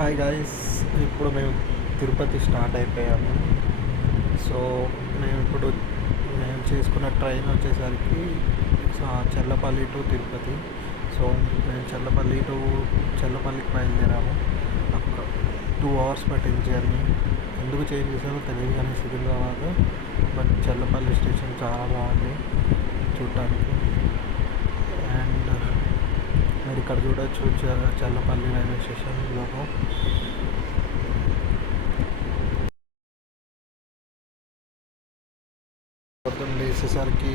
Hi guys, ఇప్పుడు మేము Tirupati start అయిపోయాము. సో ఇప్పుడు మేము చేసుకున్న ట్రైన్ వచ్చేసరికి చెల్లపల్లి టు తిరుపతి. సో మేము చెల్లపల్లికి బయలుదేరాము. అక్కడ 2 hours పట్టింది జర్నీ. ఎందుకు చేంజ్ చేసామో తెలియదు కానీ సికింద్రాబాద్, బట్ చెల్లపల్లి స్టేషన్ చాలా బాగుంది చూడటానికి. అండ్ మీరు ఇక్కడ చూడొచ్చు చెల్లపల్లి రైల్వే స్టేషన్లో పొద్దున్న లేచేసరికి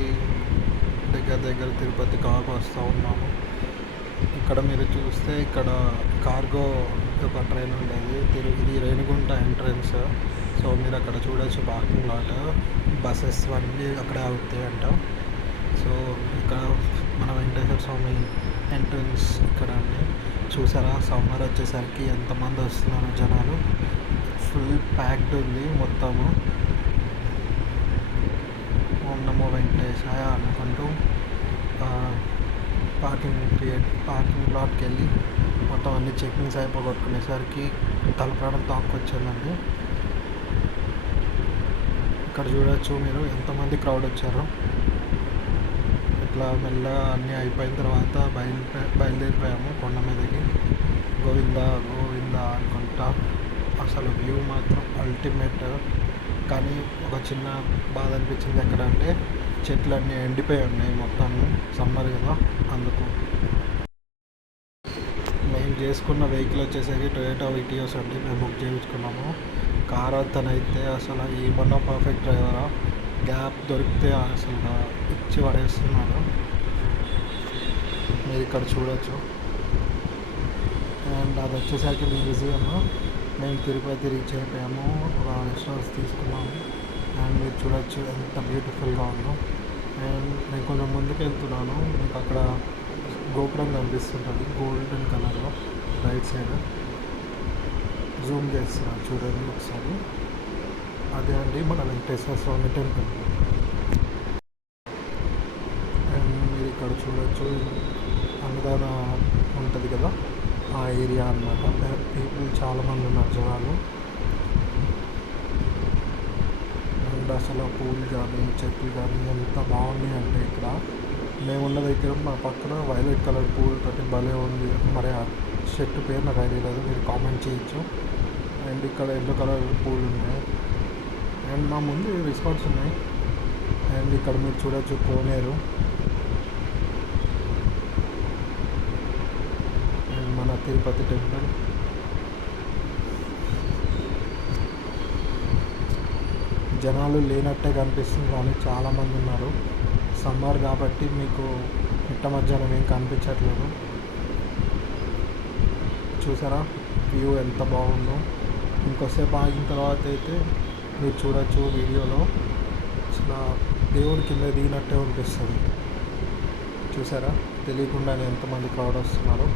దగ్గర తిరుపతి కాకు వస్తూ ఉన్నాము. ఇక్కడ మీరు చూస్తే ఇక్కడ కార్గో ఒక ట్రైన్ ఉండేది. ఇది రేణిగుంట ఎంట్రన్స్. సో మీరు అక్కడ చూడొచ్చు పార్కింగ్ లాట్, బస్సెస్ అన్నీ అక్కడే అవుతాయంట. సో ఇక్కడ మన వెంకటేశ్వర స్వామి ఎంట్రన్స్ ఇక్కడ అండి. చూసారా, సమ్మర్ వచ్చేసరికి ఎంతమంది వస్తున్నారు జనాలు. ఫుల్ ప్యాక్డ్ ఉంది మొత్తము. ఓం నమో వెంకటేశాయ అనుకుంటూ పార్కింగ్ లాట్కి వెళ్ళి మొత్తం అన్ని చెకింగ్స్ అయిపోగొట్టుకునేసరికి తలప్రాణం తాక్కొచ్చిందండి. ఇక్కడ చూడొచ్చు మీరు ఎంతమంది క్రౌడ్ వచ్చారో. ఇట్లా మెల్లగా అన్నీ అయిపోయిన తర్వాత బయలుదేరిపోయాము కొండ మీదకి. గోవిందా గోవిందా అనుకుంటా. అసలు వ్యూ మాత్రం అల్టిమేట్. కానీ ఒక చిన్న బాధ అనిపించింది ఎక్కడంటే చెట్లన్నీ ఎండిపోయి ఉన్నాయి మొత్తం, సమ్మర్ కదా అందుకు. మేము చేసుకున్న వెహికల్ వచ్చేసరికి టొయోటా విటియోస్ అండి. మేము బుక్ చేయించుకున్నాము. కార్ అతనైతే అసలు ఏమన్నా పర్ఫెక్ట్ డ్రైవరా, గ్యాప్ దొరికితే అసలు ఇచ్చి పడేస్తున్నాడు. మీరు ఇక్కడ చూడొచ్చు. అండ్ అది వచ్చేసరికి మ్యూజియం. మేము తిరుపతి రీచ్ అయిపోయాము. ఒక రెస్టారెంట్స్ తీసుకున్నాము. అండ్ మీరు చూడొచ్చు ఎంత బ్యూటిఫుల్గా ఉందో. అండ్ నేను కొంచెం ముందుకు వెళ్తున్నాను. మీకు అక్కడ గోపురం కనిపిస్తుంటుంది గోల్డెన్ కలర్లో రైట్ సైడ్. జూమ్ చేస్తున్నాను చూడండి ఒకసారి. అదే అండి మన వెంకటేశ్వర స్వామి టెంపుల్. అండ్ మీరు ఇక్కడ చూడొచ్చు అన్నదాన ఉంటుంది కదా, ఆ ఏరియా అన్నమాట. పీపుల్ చాలామంది ఉన్నారు జనాలు. అండ్ అసలు పూలు కానీ చెట్లు కానీ ఎంత బాగున్నాయి అంటే ఇక్కడ మేమున్న దగ్గర మా పక్కన వైలెట్ కలర్ పూలతోటి భలే ఉంది. మరి ఆ చెట్టు పేరు నాకు ఐడియా లేదు, మీరు కామెంట్ చేయొచ్చు. అండ్ ఇక్కడ ఎల్లో కలర్ పూలు ఉన్నాయి. అండ్ మా ముందు రిసార్ట్స్ ఉన్నాయి. అండ్ ఇక్కడ మీరు చూడొచ్చు కోనేరు. అండ్ మన తిరుపతి టెంపుల్. జనాలు లేనట్టే కనిపిస్తుంది కానీ చాలామంది ఉన్నారు. సమ్మర్ కాబట్టి మీకు మిట్ట మధ్యాహ్నం ఏం కనిపించట్లేదు. చూసారా వ్యూ ఎంత బాగుందో. ఇంకోసేపు ఆగిన తర్వాత అయితే మీరు చూడొచ్చు వీడియోలో అసలు దేవుడి కింద దిగినట్టే అనిపిస్తుంది. చూసారా తెలియకుండానే ఎంతమంది క్రౌడ్ వస్తున్నారు.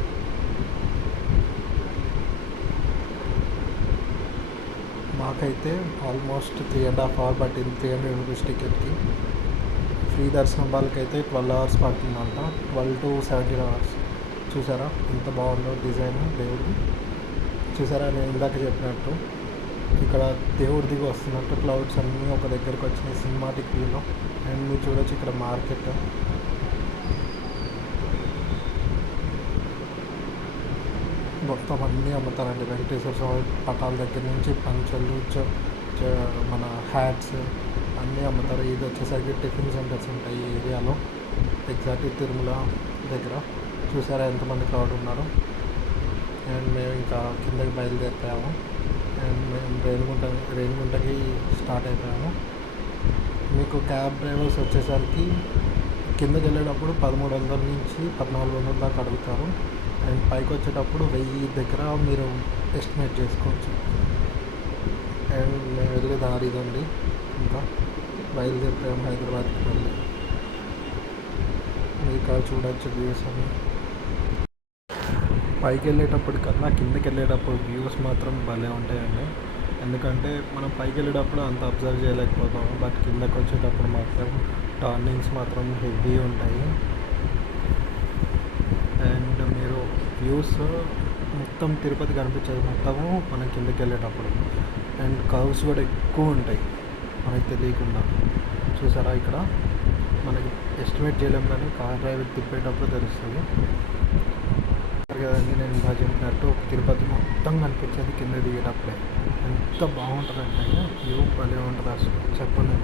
మాకైతే ఆల్మోస్ట్ 3.5 hours పట్టింది 300 rupees టికెట్కి. ఫ్రీ దర్శనం వాళ్ళకైతే 12 hours పడుతుందంట, 12 to 17 hours. చూసారా ఎంత బాగుందో డిజైన్ దేవుడిది. చూసారా నేను ఇందాక చెప్పినట్టు ఇక్కడ దేవుడి దిగి వస్తున్నట్టు క్లౌడ్స్ అన్నీ ఒక దగ్గరికి వచ్చినాయి సినిమాటిక్ వ్యూలో. అండ్ మీరు చూడొచ్చు ఇక్కడ మార్కెట్. మొత్తం అన్నీ అమ్ముతారండి. వెంకటేశ్వర స్వామి పటాల దగ్గర నుంచి పంచలు, మన హ్యాట్స్ అన్నీ అమ్ముతారు. ఇది వచ్చేసరికి టిఫిన్ సెంటర్స్ ఉంటాయి ఈ ఏరియాలో, ఎగ్జాక్ట్లీ తిరుమల దగ్గర. చూసారా ఎంతమంది క్రౌడ్ ఉన్నారు. అండ్ మేము ఇంకా కిందకి బయలుదేరిపోయాము. అండ్ మేము రేణిగుంటకి స్టార్ట్ అయిపోయాము. మీకు క్యాబ్ డ్రైవర్స్ వచ్చేసరికి కిందకి వెళ్ళేటప్పుడు 1300 నుంచి 1400 దాకా అడుగుతారు. అండ్ పైకి వచ్చేటప్పుడు 1000 దగ్గర మీరు ఎస్టిమేట్ చేసుకోవచ్చు. అండ్ మేము వెళ్ళే దారి ఇదండి. ఇంకా బయలుదేరిపోయాము హైదరాబాద్కి వెళ్ళి. ఇక్కడ చూడొచ్చు వ్యూస్ అని. పైకి వెళ్ళేటప్పటికన్నా కిందకి వెళ్ళేటప్పుడు వ్యూస్ మాత్రం భలే ఉంటాయండి. ఎందుకంటే మనం పైకి వెళ్ళేటప్పుడు అంత అబ్జర్వ్ చేయలేకపోతాము, బట్ కిందకి వచ్చేటప్పుడు మాత్రం టర్నింగ్స్ మాత్రం హెవీ ఉంటాయి. అండ్ మీరు వ్యూస్ మొత్తం తిరుపతి కనిపించేది మొత్తము మనం కిందకి వెళ్ళేటప్పుడు. అండ్ కర్వ్స్ కూడా ఎక్కువ ఉంటాయి మనకి తెలియకుండా. చూసారా ఇక్కడ మనకి ఎస్టిమేట్ చేయలేం కానీ కార్ డ్రైవ్ తిప్పేటప్పుడు తెలుస్తుంది కదండి. నేను ఇంకా చెప్పినట్టు తిరుపతి మొత్తం కనిపించేది కింద దిగేటప్పుడే. ఎంత బాగుంటుందంటే వ్యూ భలే ఉంటుంది అసలు చెప్పను.